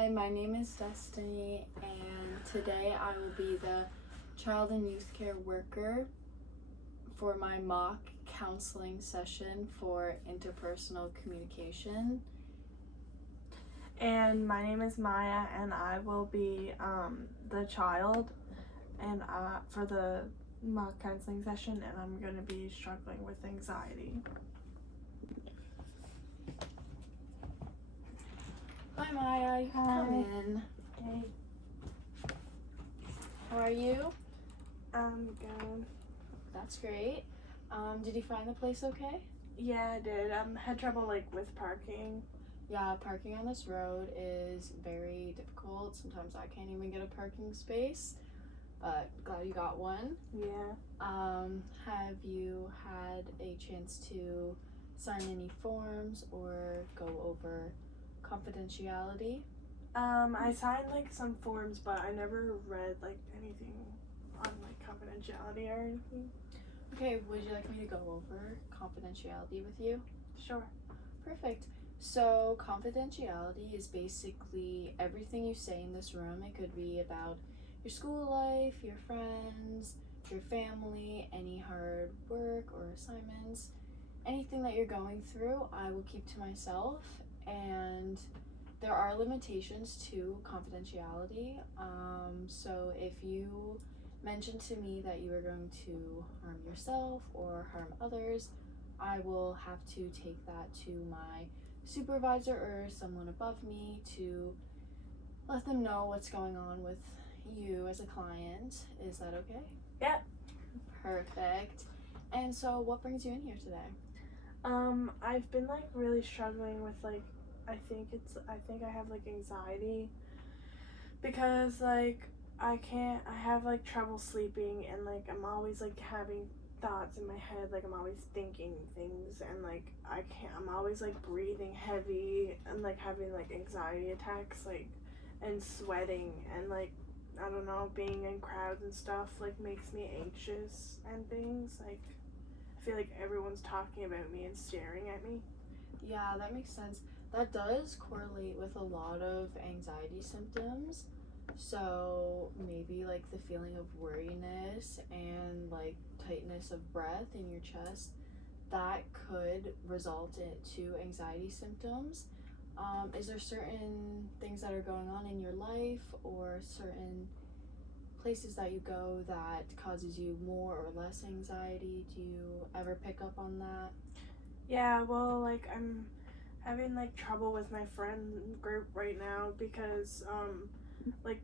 Hi, my name is Destiny, and today I will be the child and youth care worker for my mock counseling session for interpersonal communication. And my name is Maya, and I will be the child and for the mock counseling session, and I'm going to be struggling with anxiety. Hi Maya, you can come in. Hey. How are you? I'm good. That's great. Did you find the place okay? Yeah, I did. Had trouble with parking. Yeah, parking on this road is very difficult. Sometimes I can't even get a parking space, but glad you got one. Yeah. Have you had a chance to sign any forms or go over confidentiality? I signed some forms, but I never read anything on confidentiality or anything. Okay, would you like me to go over confidentiality with you? Sure. Perfect. So, confidentiality is basically everything you say in this room. It could be about your school life, your friends, your family, any hard work or assignments, anything that you're going through, I will keep to myself. And there are limitations to confidentiality. So, if you mention to me that you are going to harm yourself or harm others, I will have to take that to my supervisor or someone above me to let them know what's going on with you as a client. Is that okay? Yeah. Perfect. And so what brings you in here today? I've been really struggling with I think I have anxiety because I have trouble sleeping, and I'm always having thoughts in my head, I'm always thinking things, and I'm always breathing heavy and having anxiety attacks, and sweating, and I don't know, being in crowds and stuff makes me anxious and things. I feel everyone's talking about me and staring at me. Yeah, that makes sense. That does correlate with a lot of anxiety symptoms. So maybe the feeling of worriness and tightness of breath in your chest, that could result into anxiety symptoms. Is there certain things that are going on in your life or certain places that you go that causes you more or less anxiety? Do you ever pick up on that? Yeah, well, I'm having trouble with my friend group right now because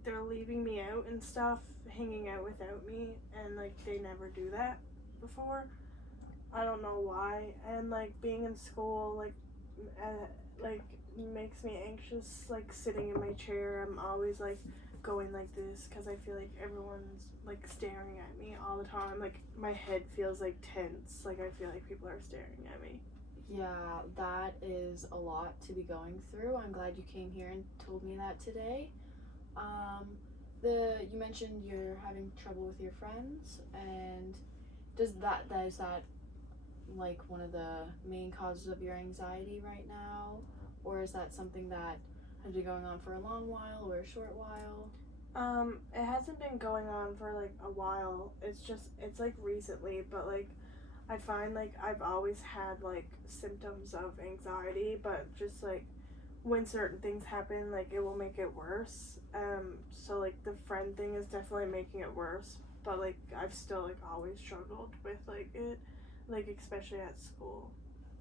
they're leaving me out and stuff, hanging out without me, and they never do that before. I don't know why. And being in school makes me anxious, sitting in my chair. I'm always going like this because I feel everyone's staring at me all the time. My head feels tense, I feel people are staring at me. Yeah, that is a lot to be going through. I'm glad you came here and told me that today. You mentioned you're having trouble with your friends, and is that one of the main causes of your anxiety right now, or is that something that has been going on for a long while or a short while? It hasn't been going on for a while. It's recently, but I find I've always had symptoms of anxiety, but just when certain things happen, it will make it worse. So the friend thing is definitely making it worse, but I've still always struggled with it, especially at school.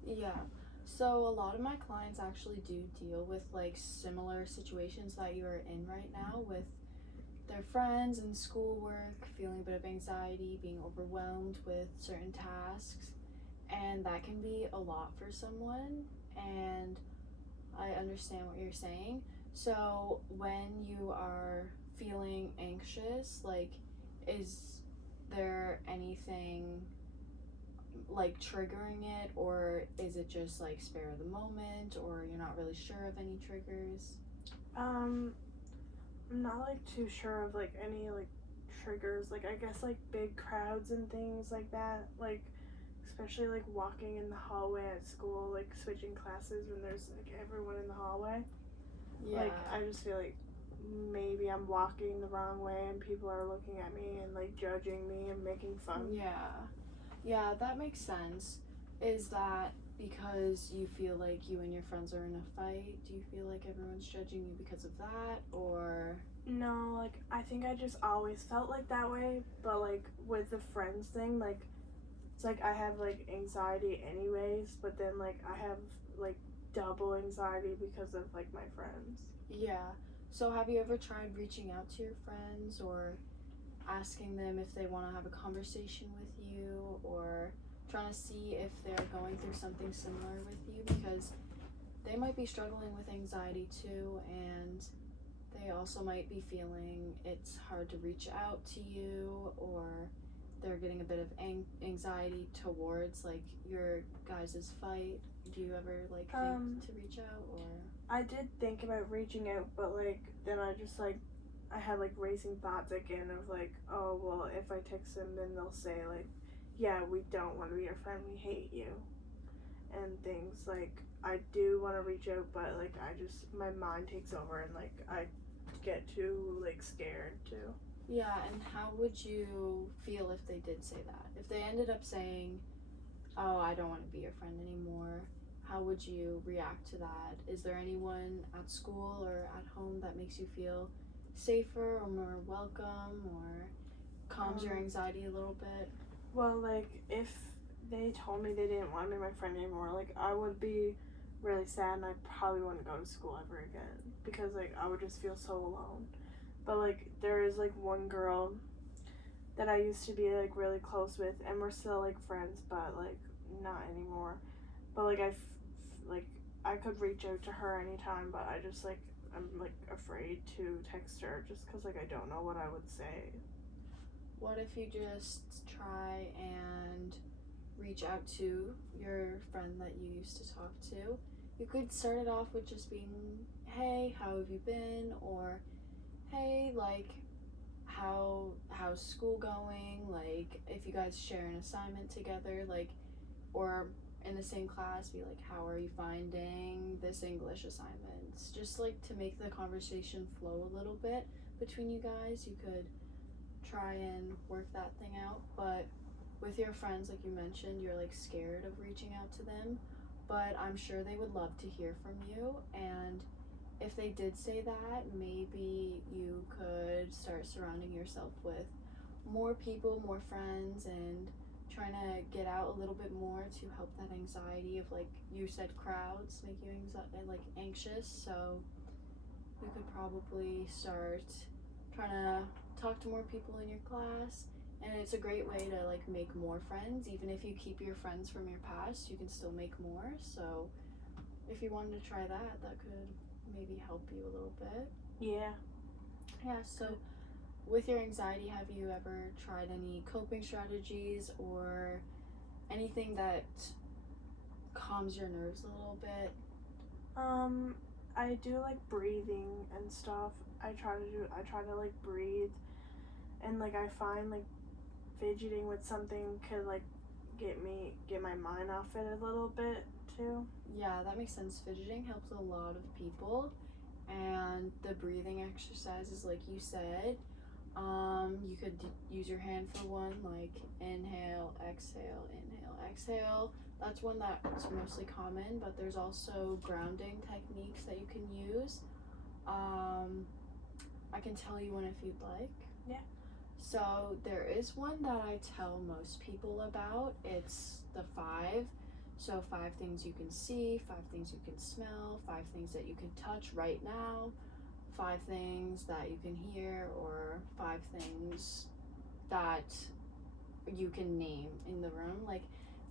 Yeah. So a lot of my clients actually do deal with similar situations that you are in right now with their friends and schoolwork, feeling a bit of anxiety, being overwhelmed with certain tasks, and that can be a lot for someone, and I understand what you're saying. So when you are feeling anxious, is there anything triggering it, or is it just spare of the moment, or you're not really sure of any triggers? I'm not too sure of any triggers. I guess big crowds and things like that. Especially walking in the hallway at school, switching classes when there's everyone in the hallway. Yeah. Like, I just feel like maybe I'm walking the wrong way and people are looking at me and like judging me and making fun. Yeah, that makes sense. Is that because you feel like you and your friends are in a fight? Do you feel like everyone's judging you because of that, or? No, like, I think I just always felt like that way, but like with the friends thing, like, it's like I have like anxiety anyways, but then like I have like double anxiety because of like my friends. Yeah. So have you ever tried reaching out to your friends or asking them if they want to have a conversation with you, or trying to see if they're going through something similar with you, because they might be struggling with anxiety too, and they also might be feeling it's hard to reach out to you, or they're getting a bit of anxiety towards like your guys' fight. Do you ever like think to reach out, or? I did think about reaching out, but like then I just like I had like racing thoughts again of like, oh well, if I text them, then they'll say like, yeah, we don't want to be your friend, we hate you, and things like I do want to reach out, but like I just my mind takes over and like I get too like scared too. Yeah, and how would you feel if they did say that? If they ended up saying, "Oh, I don't want to be your friend anymore," how would you react to that? Is there anyone at school or at home that makes you feel safer or more welcome or calms your anxiety a little bit? Well, like if they told me they didn't want to be my friend anymore, like I would be really sad and I probably wouldn't go to school ever again because like I would just feel so alone. But like there is like one girl that I used to be like really close with and we're still like friends, but like not anymore. But like like I could reach out to her anytime, but I just like I'm like afraid to text her just because like I don't know what I would say. What if you just try and reach out to your friend that you used to talk to? You could start it off with just being, "Hey, how have you been?" Or, "Hey, like, how's school going?" Like, if you guys share an assignment together, like, or in the same class, be like, "How are you finding this English assignment?" Just like to make the conversation flow a little bit between you guys. You could try and work that thing out. But with your friends, like you mentioned, you're like scared of reaching out to them, but I'm sure they would love to hear from you. And if they did say that, maybe you could start surrounding yourself with more people, more friends, and trying to get out a little bit more to help that anxiety of, like you said, crowds make you like anxious. So you could probably start trying to talk to more people in your class, and it's a great way to like make more friends. Even if you keep your friends from your past, you can still make more. So if you wanted to try that, that could maybe help you a little bit. Yeah, so with your anxiety, have you ever tried any coping strategies or anything that calms your nerves a little bit? I do like breathing and stuff. I try to like breathe and like I find like fidgeting with something could like get my mind off it a little bit too. Yeah, that makes sense. Fidgeting helps a lot of people, and the breathing exercises, like you said, you could use your hand for one, like inhale, exhale. That's one that's mostly common, but there's also grounding techniques that you can use. I can tell you one if you'd like. Yeah. So there is one that I tell most people about. It's the 5. So 5 things you can see, 5 things you can smell, 5 things that you can touch right now, 5 things that you can hear, or 5 things that you can name in the room. Like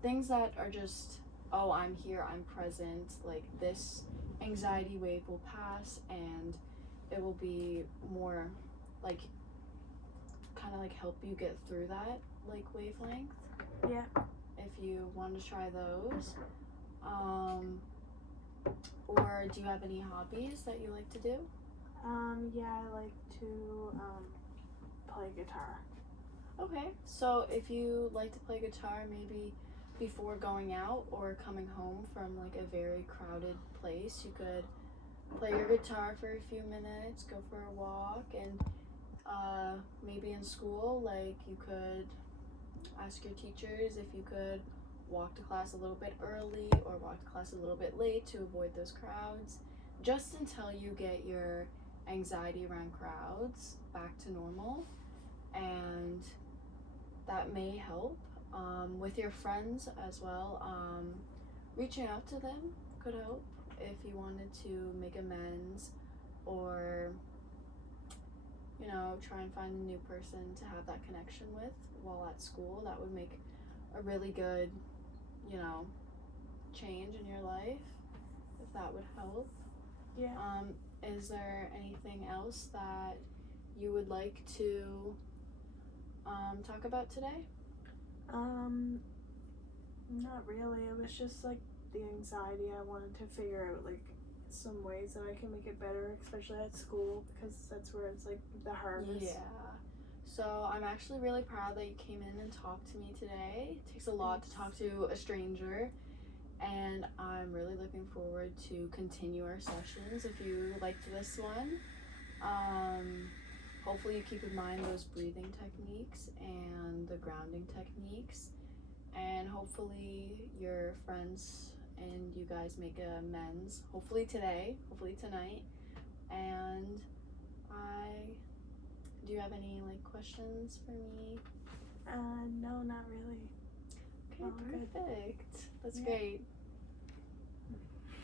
things that are just, oh, I'm here, I'm present, like this anxiety wave will pass and it will be more like kind of like help you get through that like wavelength. Yeah. If you want to try those. Or do you have any hobbies that you like to do? Yeah, I like to play guitar. Okay, so if you like to play guitar, maybe before going out or coming home from like a very crowded place, you could play your guitar for a few minutes, go for a walk, and maybe in school, like you could ask your teachers if you could walk to class a little bit early or walk to class a little bit late to avoid those crowds, just until you get your anxiety around crowds back to normal. And that may help. With your friends as well, reaching out to them could help if you wanted to make amends, or try and find a new person to have that connection with while at school. That would make a really good, you know, change in your life, if that would help. Yeah. Is there anything else that you would like to talk about today? Not really. It was just like the anxiety. I wanted to figure out like some ways that I can make it better, especially at school, because that's where it's like the hardest. Yeah. So I'm actually really proud that you came in and talked to me today. It takes a lot to talk to a stranger, and I'm really looking forward to continue our sessions if you liked this one. Hopefully you keep in mind those breathing techniques and the grounding techniques, and hopefully your friends and you guys make amends, hopefully today, hopefully tonight. And do you have any questions for me? No, not really. Okay, Good. perfect. That's Yeah. great.